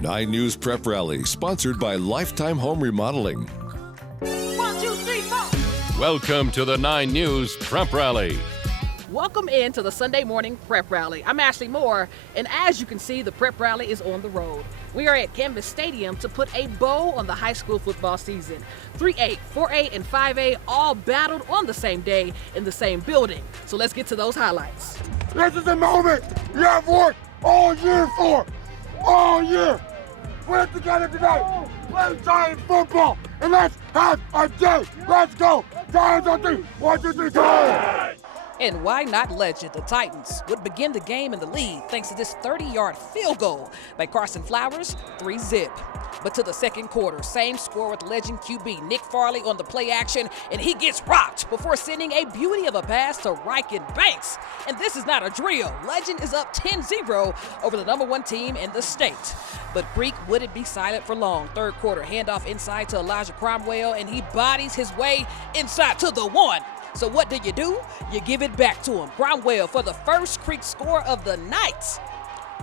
9 News Prep Rally, sponsored by Lifetime Home Remodeling. 1, 2, 3, 4. Welcome to the 9 News Prep Rally. Welcome into the Sunday morning prep rally. I'm Ashley Moore, and as you can see, the prep rally is on the road. We are at Canvas Stadium to put a bow on the high school football season. 3A, 4A, and 5A all battled on the same day in the same building. So let's get to those highlights. This is the moment you have worked all year for. All year. We're together tonight. Play Giant football, and let's have a day. Let's go. Giants on 3. 1, 2, 3, Giants. And why not legend? The Titans would begin the game in the lead thanks to this 30-yard field goal by Carson Flowers, 3-zip. But to the second quarter, same score with legend QB Nick Farley on the play action, and he gets rocked before sending a beauty of a pass to Ryken Banks. And this is not a drill. Legend is up 10-0 over the number 1 team in the state. But Greek wouldn't be silent for long. Third quarter, handoff inside to Elijah Cromwell, and he bodies his way inside to the 1. So what do? You give it back to him. Cromwell for the first Creek score of the night.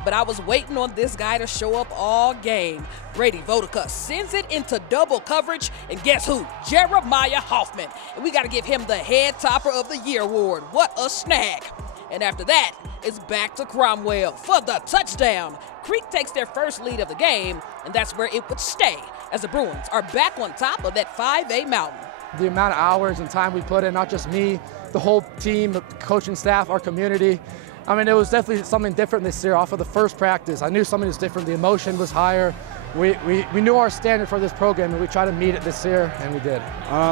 But I was waiting on this guy to show up all game. Brady Vodicka sends it into double coverage, and guess who? Jeremiah Hoffman. And we got to give him the Head Topper of the Year award. What a snag. And after that, it's back to Cromwell for the touchdown. Creek takes their first lead of the game, and that's where it would stay, as the Bruins are back on top of that 5A mountain. The amount of hours and time we put in, not just me, the whole team, the coaching staff, our community. I mean, it was definitely something different this year off of the first practice. I knew something was different. The emotion was higher. We knew our standard for this program, and we tried to meet it this year, and we did.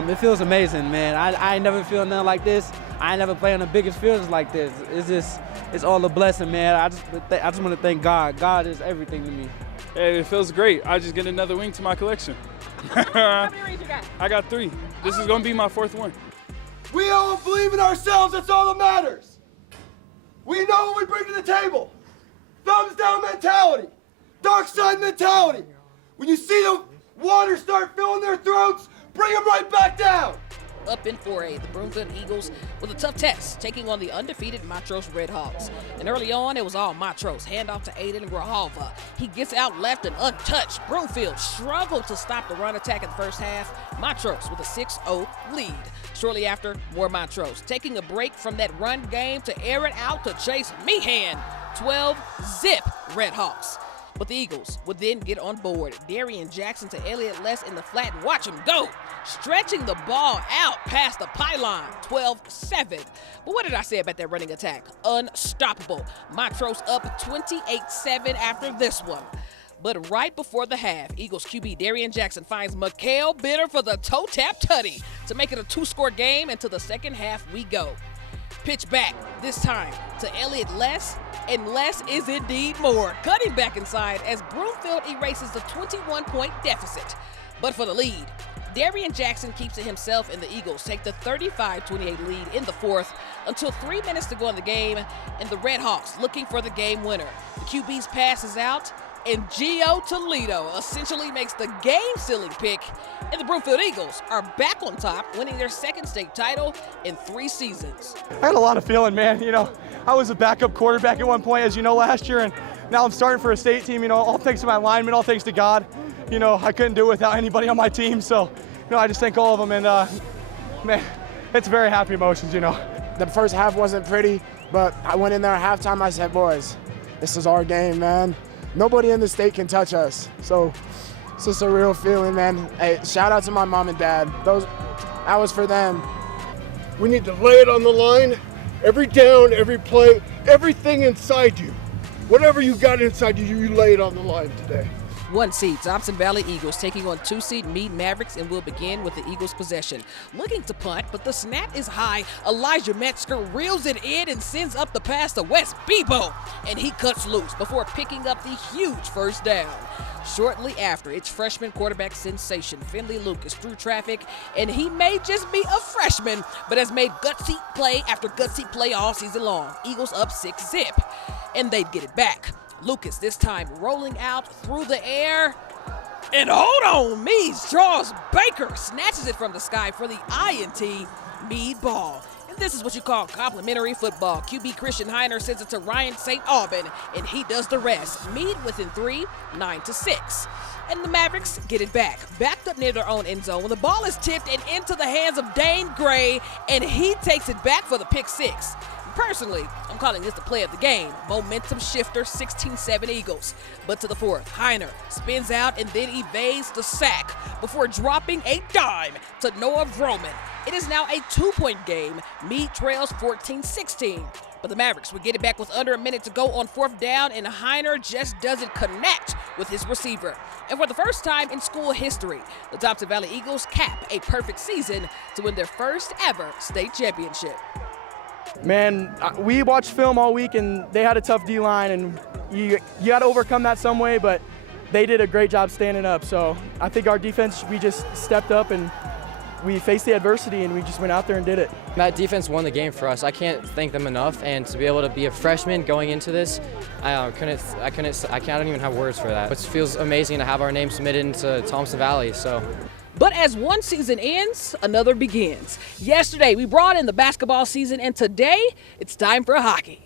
It feels amazing, man. I ain't never feel nothing like this. I ain't never played on the biggest fields like this. It's all a blessing, man. I just want to thank God. God is everything to me. Hey, it feels great. I just get another wing to my collection. How many rings you got? I got 3. This is going to be my 4th one. We all believe in ourselves. That's all that matters. We know what we bring to the table. Thumbs down mentality. Dark side mentality. When you see the water start filling their throats, bring them right back down. Up in 4A, the Broomfield Eagles with a tough test, taking on the undefeated Montrose Redhawks. And early on, it was all Montrose. Handoff to Aiden Grijalva. He gets out left and untouched. Broomfield struggled to stop the run attack in the first half. Montrose with a 6-0 lead. Shortly after, more Montrose, taking a break from that run game to air it out to Chase Meehan. 12-zip Redhawks. But the Eagles would then get on board. Darian Jackson to Elliott Less in the flat, and watch him go. Stretching the ball out past the pylon, 12-7. But what did I say about that running attack? Unstoppable. Montrose up 28-7 after this one. But right before the half, Eagles QB Darian Jackson finds Mikael Bitter for the toe tap tutty to make it a 2-score game, and to the second half we go. Pitch back, this time to Elliott Less, and Less is indeed more. Cutting back inside as Broomfield erases the 21-point deficit. But for the lead, Darian Jackson keeps it himself, and the Eagles take the 35-28 lead in the 4th until 3 minutes to go in the game, and the Redhawks looking for the game winner. The QB's pass is out, and Gio Toledo essentially makes the game-sealing pick, and the Broomfield Eagles are back on top, winning their 2nd state title in 3 seasons. I had a lot of feeling, man. You know, I was a backup quarterback at one point, as you know, last year, and now I'm starting for a state team. You know, all thanks to my linemen, all thanks to God. You know, I couldn't do it without anybody on my team, so, you know, I just thank all of them, and, man, it's very happy emotions, you know. The first half wasn't pretty, but I went in there at halftime, I said, boys, this is our game, man. Nobody in the state can touch us. So it's just a real feeling, man. Hey, shout out to my mom and dad. That was for them. We need to lay it on the line. Every down, every play, everything inside you. Whatever you got inside you, you lay it on the line today. 1 seed, Thompson Valley Eagles taking on 2 seed Meade Mavericks, and will begin with the Eagles' possession. Looking to punt, but the snap is high. Elijah Metzger reels it in and sends up the pass to Wes Bebo, and he cuts loose before picking up the huge first down. Shortly after, it's freshman quarterback sensation Finley Lucas through traffic, and he may just be a freshman, but has made gutsy play after gutsy play all season long. Eagles up 6-zip, and they'd get it back. Lucas this time rolling out through the air, and hold on, Meade draws Baker, snatches it from the sky for the INT. Meade ball. And This is what you call complimentary football. QB Christian Heiner sends it to Ryan St. Aubin, and he does the rest. Meade within 3, 9-6. And the Mavericks get it back. Backed up near their own end zone when the ball is tipped and into the hands of Dane Gray, and he takes it back for the pick 6. Personally, I'm calling this the play of the game. Momentum shifter, 16-7 Eagles. But to the fourth, Heiner spins out and then evades the sack before dropping a dime to Noah Vroman. It is now a 2-point game. Meade trails 14-16. But the Mavericks would get it back with under a minute to go on 4th down, and Heiner just doesn't connect with his receiver. And for the first time in school history, the Thompson Valley Eagles cap a perfect season to win their first ever state championship. Man, we watched film all week, and they had a tough D-line, and you got to overcome that some way, but they did a great job standing up. So I think our defense, we just stepped up, and we faced the adversity, and we just went out there and did it. That defense won the game for us. I can't thank them enough, and to be able to be a freshman going into this, I don't even have words for that. It feels amazing to have our name submitted into Thompson Valley. But as one season ends, another begins. Yesterday, we brought in the basketball season, and today, it's time for hockey.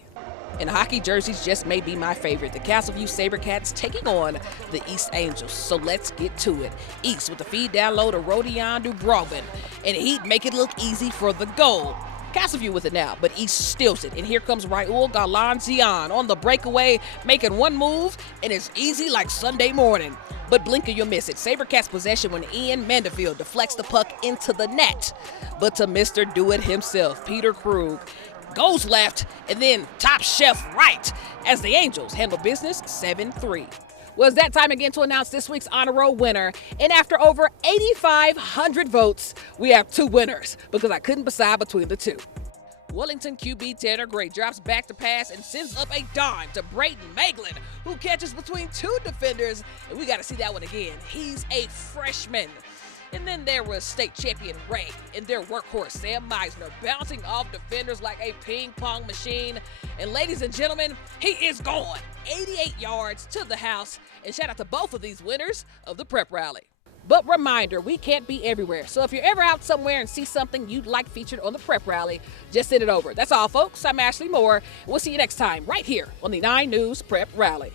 And hockey jerseys just may be my favorite. The Castleview SaberCats taking on the East Angels. So let's get to it. East with the feed down low to Rodion Dubrovin, and he'd make it look easy for the goal. Castleview with it now, but East steals it. And here comes Raul Galanzian on the breakaway, making one move, and it's easy like Sunday morning. But blink or you'll miss it. SaberCats possession when Ian Manderfield deflects the puck into the net. But to Mr. Do-It himself, Peter Krug goes left and then top shelf right as the Angels handle business 7-3. Well, it's that time again to announce this week's Honor Roll winner. And after over 8,500 votes, we have 2 winners because I couldn't decide between the 2. Wellington QB Tanner Gray drops back to pass and sends up a dime to Brayton Maglin, who catches between 2 defenders. And we got to see that one again. He's a freshman. And then there was state champion Ray and their workhorse Sam Meisner bouncing off defenders like a ping pong machine. And ladies and gentlemen, he is gone 88 yards to the house. And shout out to both of these winners of the prep rally. But reminder, we can't be everywhere. So if you're ever out somewhere and see something you'd like featured on the prep rally, just send it over. That's all, folks. I'm Ashley Moore. We'll see you next time right here on the 9 News Prep Rally.